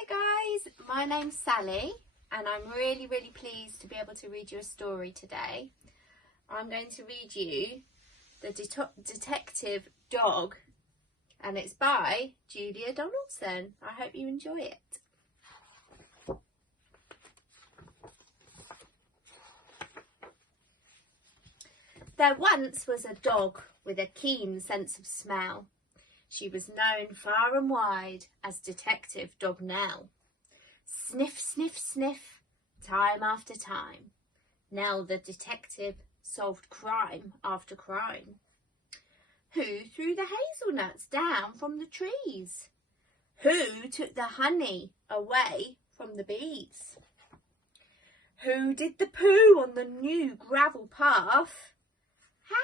Hi guys, my name's Sally and I'm really pleased to be able to read you a story today. I'm going to read you The Detective Dog and it's by Julia Donaldson. I hope you enjoy it. There once was a dog with a keen sense of smell. She was known far and wide as Detective Dog Nell. Sniff, sniff, sniff, time after time, Nell the detective solved crime after crime. Who threw the hazelnuts down from the trees? Who took the honey away from the bees? Who did the poo on the new gravel path?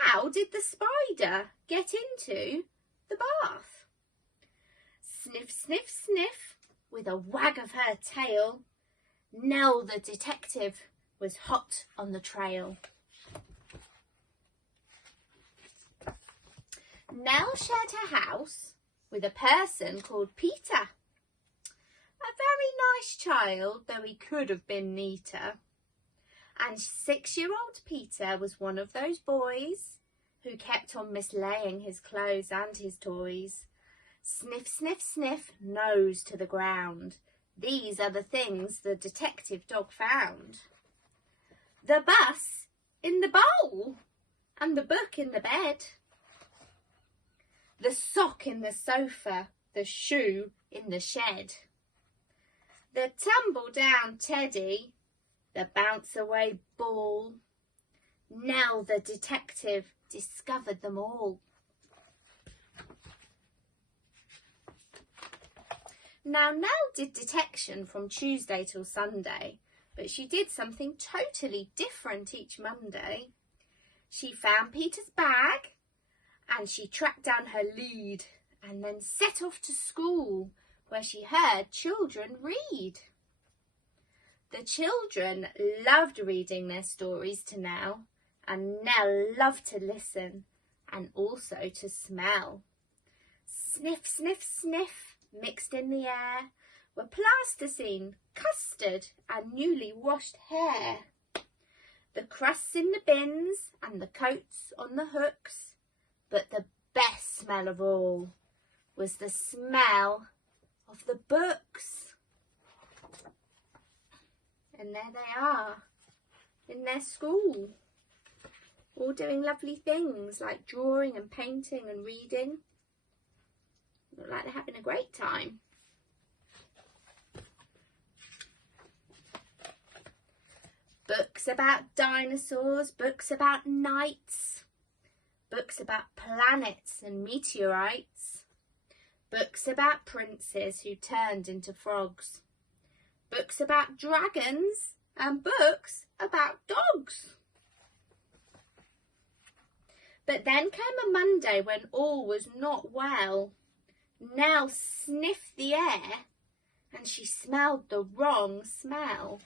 How did the spider get into the bath? Sniff, sniff, sniff, with a wag of her tail, Nell the detective was hot on the trail. Nell shared her house with a person called Peter. A very nice child, though he could have been neater. And 6-year-old Peter was one of those boys who kept on mislaying his clothes and his toys. Sniff, sniff, sniff, nose to the ground. These are the things the detective dog found. The bus in the bowl and the book in the bed. The sock in the sofa, the shoe in the shed. The tumble-down teddy, the bounce-away ball. Nell the detective discovered them all. Now, Nell did detection from Tuesday till Sunday, but she did something totally different each Monday. She found Peter's bag and she tracked down her lead and then set off to school where she heard children read. The children loved reading their stories to Nell, and Nell loved to listen and also to smell. Sniff, sniff, sniff, mixed in the air were plasticine, custard and newly washed hair. The crusts in the bins and the coats on the hooks, but the best smell of all was the smell of the books. And there they are, in their school, all doing lovely things like drawing and painting and reading. Look like they're having a great time. Books about dinosaurs, books about knights, books about planets and meteorites, books about princes who turned into frogs, books about dragons and books about dogs. But then came a Monday when all was not well. Nell sniffed the air and she smelled the wrong smell.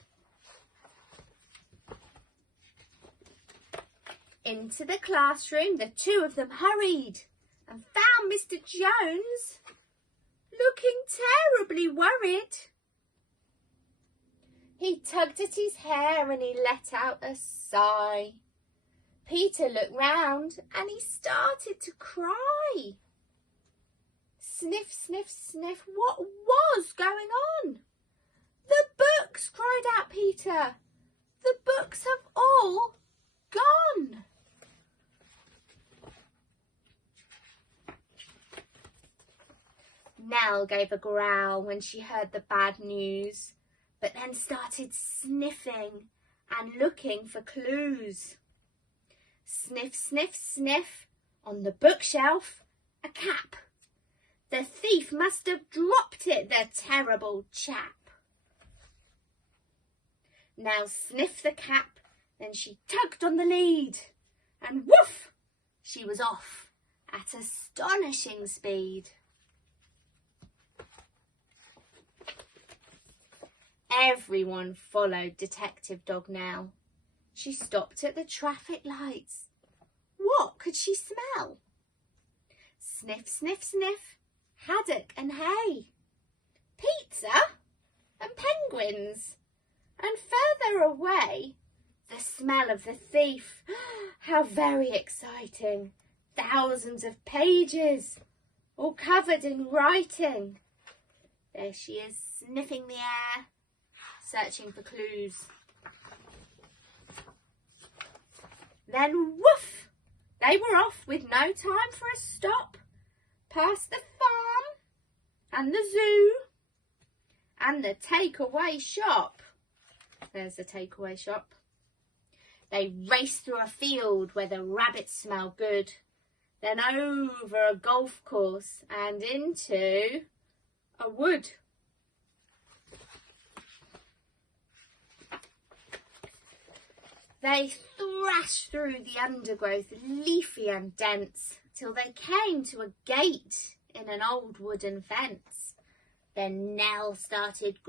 Into the classroom the two of them hurried and found Mr. Jones looking terribly worried. He tugged at his hair and he let out a sigh. Peter looked round and he started to cry. Sniff, sniff, sniff, what was going on? The books, cried out Peter. The books have all gone. Nell gave a growl when she heard the bad news, but then started sniffing and looking for clues. Sniff, sniff, sniff, on the bookshelf, a cap. The thief must have dropped it, the terrible chap. Nell sniffed the cap, then she tugged on the lead, and woof, she was off at astonishing speed. Everyone followed Detective Dog Nell. She stopped at the traffic lights. What could she smell? Sniff, sniff, sniff, haddock and hay. Pizza? and penguins. And further away, the smell of the thief. How very exciting. Thousands of pages, all covered in writing. There she is, sniffing the air, searching for clues. Then woof! They were off with no time for a stop, past the farm and the zoo and the takeaway shop. There's the takeaway shop. They raced through a field where the rabbits smell good, then over a golf course and into a wood. They thrashed through the undergrowth, leafy and dense, till they came to a gate in an old wooden fence. Then Nell started